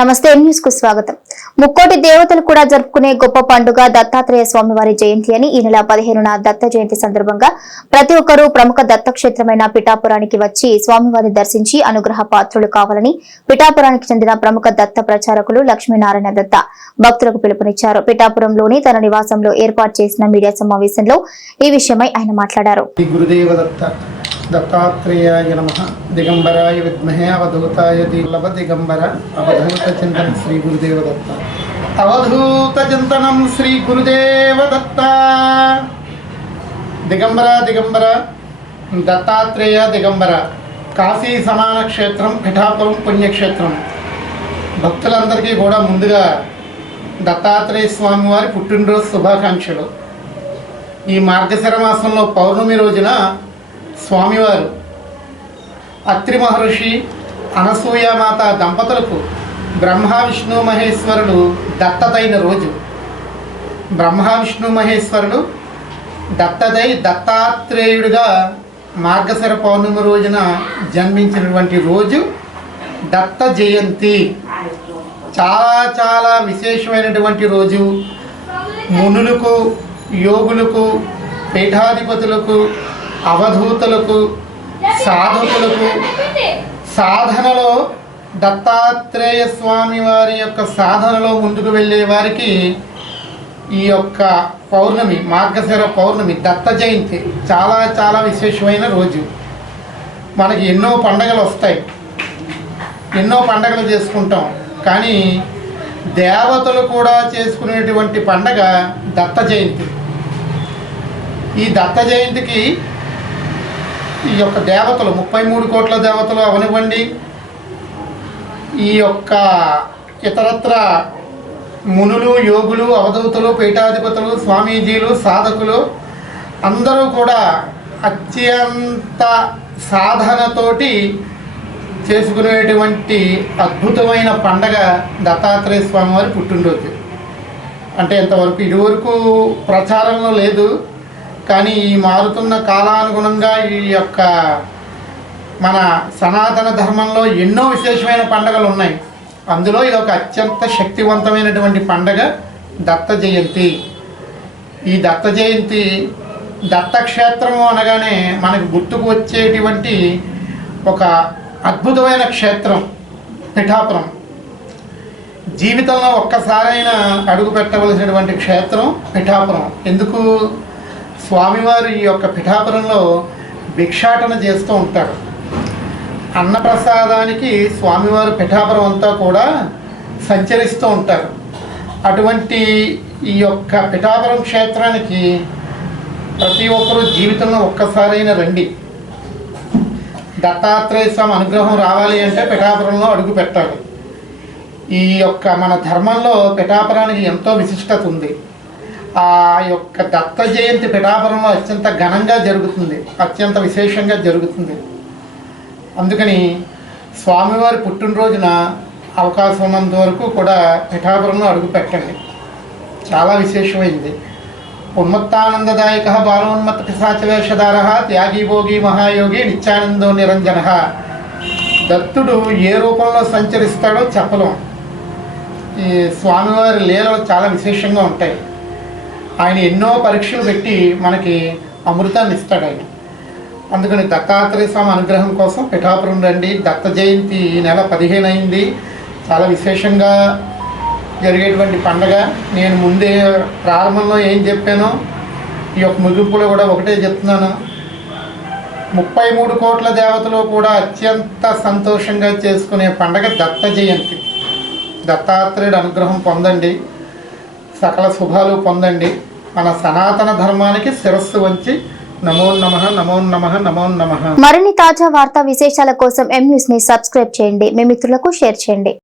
నమస్తే న్యూస్ కు స్వాగతం. ముక్కోటి దేవతలు కూడా జరుపుకునే గొప్ప పండుగ దత్తాత్రేయ స్వామివారి జయంతి అని ఈ నెల 15న దత్త జయంతి సందర్భంగా ప్రతి ఒక్కరూ ప్రముఖ దత్తక్షేత్రమైన పిఠాపురానికి వచ్చి స్వామివారిని దర్శించి అనుగ్రహ పాత్రులు కావాలని పిఠాపురానికి చెందిన ప్రముఖ దత్త ప్రచారకులు లక్ష్మీనారాయణ దత్త భక్తులకు పిలుపునిచ్చారు. పిఠాపురంలోని తన నివాసంలో ఏర్పాటు చేసిన మీడియా సమావేశంలో ఈ విషయమై ఆయన మాట్లాడారు. दत्तात्रेयाय नमः। दिगंबराय विद्महे अवधूताय दिलभ दिगंबर अवधूत चिंतन श्री गुरुदेव दत्त अवधूत चिंतनम श्री गुरुदेव दत्त दिगंबर दत्तात्रेय दिगंबर काशी समान क्षेत्रम पिठापुरम पुण्यक्षेत्रम భక్తులందరికీ కూడా ముందుగా దత్తాత్రేయ స్వామి వారి పుట్టినరోజు శుభాకాంక్షలు. ఈ మార్గశిర మాసంలో పౌర్ణమి రోజున స్వామివారు అత్రి మహర్షి అనసూయామాత దంపతులకు బ్రహ్మ విష్ణు మహేశ్వరుడు దత్తతైన రోజు. బ్రహ్మ విష్ణు మహేశ్వరుడు దత్తదై దత్తాత్రేయుడిగా మార్గశిర పౌర్ణమి రోజున జన్మించినటువంటి రోజు దత్త జయంతి. చాలా చాలా విశేషమైనటువంటి రోజు. మునులకు, యోగులకు, పీఠాధిపతులకు, అవధూతులకు, సాధకులకు సాధనలో దత్తాత్రేయ స్వామి వారి యొక్క సాధనలో ముందుకు వెళ్ళే వారికి ఈ యొక్క పౌర్ణమి, మార్గశిర పౌర్ణమి, దత్త జయంతి చాలా చాలా విశేషమైన రోజు. మనకి ఎన్నో పండగలు వస్తాయి, ఎన్నో పండగలు చేసుకుంటాం. కానీ దేవతలు కూడా చేసుకునేటువంటి పండగ దత్త జయంతి. ఈ దత్త జయంతికి ఈ యొక్క దేవతలు 33 కోట్ల దేవతలు అవనివ్వండి, ఈ యొక్క ఇతరత్ర మునులు, యోగులు, అవధూతులు, పీఠాధిపతులు, స్వామీజీలు, సాధకులు అందరూ కూడా అత్యంత సాధనతోటి చేసుకునేటువంటి అద్భుతమైన పండగ దత్తాత్రేయ స్వామి వారి పుట్టినరోజు. అంటే ఇంతవరకు ఇదివరకు ప్రచారంలో లేదు, కానీ ఈ మారుతున్న కాలానుగుణంగా ఈ యొక్క మన సనాతన ధర్మంలో ఎన్నో విశేషమైన పండుగలు ఉన్నాయి. అందులో ఇది ఒక అత్యంత శక్తివంతమైనటువంటి పండుగ దత్త జయంతి. ఈ దత్త జయంతి, దత్తక్షేత్రము అనగానే మనకు గుర్తుకు వచ్చేటువంటి ఒక అద్భుతమైన క్షేత్రం పిఠాపురం. జీవితంలో ఒక్కసారైనా అడుగు పెట్టవలసినటువంటి క్షేత్రం పిఠాపురం. ఎందుకు? స్వామివారు ఈ యొక్క పిఠాపురంలో భిక్షాటన చేస్తూ ఉంటారు. అన్నప్రసాదానికి స్వామివారు పిఠాపురం అంతా కూడా సంచరిస్తూ ఉంటారు. అటువంటి ఈ యొక్క పిఠాపురం క్షేత్రానికి ప్రతి ఒక్కరూ జీవితంలో ఒక్కసారైనా రండి. దత్తాత్రేయ స్వామి అనుగ్రహం రావాలి అంటే పిఠాపురంలో అడుగు పెట్టాలి. ఈ యొక్క మన ధర్మంలో పిఠాపురానికి ఎంతో విశిష్టత ఉంది. ఆ యొక్క దత్త జయంతి పిఠాపురంలో అత్యంత ఘనంగా జరుగుతుంది, అత్యంత విశేషంగా జరుగుతుంది. అందుకని స్వామివారి పుట్టినరోజున అవకాశం ఉన్నంత వరకు కూడా పిఠాపురంలో అడుగు పెట్టండి. చాలా విశేషమైంది. ఉన్మత్తానందదాయక బాలోన్మత్త పిశాచవేషధార త్యాగీ భోగి మహాయోగి నిత్యానందో నిరంజన. దత్తుడు ఏ రూపంలో సంచరిస్తాడో చెప్పలేం. ఈ స్వామివారి లీలలు చాలా విశేషంగా ఉంటాయి. ఆయన ఎన్నో పరీక్షలు పెట్టి మనకి అమృతాన్ని ఇస్తాడు ఆయన. అందుకని దత్తాత్రేయ స్వామి అనుగ్రహం కోసం పిఠాపురం రండి. దత్త జయంతి ఈ నెల 15 అయింది. చాలా విశేషంగా జరిగేటువంటి పండగ. నేను ముందే ప్రారంభంలో ఏం చెప్పానో ఈ యొక్క ముగింపులో కూడా ఒకటే చెప్తున్నాను. 33 కోట్ల దేవతలు కూడా అత్యంత సంతోషంగా చేసుకునే పండగ దత్త జయంతి. దత్తాత్రేయుడు అనుగ్రహం పొందండి, సకల శుభాలు పొందండి. మన సనాతన ధర్మానికి శిరస్సు వంచి నమో నమః, నమో నమః, నమో నమః. మరిన్ని తాజా వార్తా విశేషాల కోసం ఎం న్యూస్ ని సబ్స్క్రైబ్ చేయండి, మీ మిత్రులకు షేర్ చేయండి.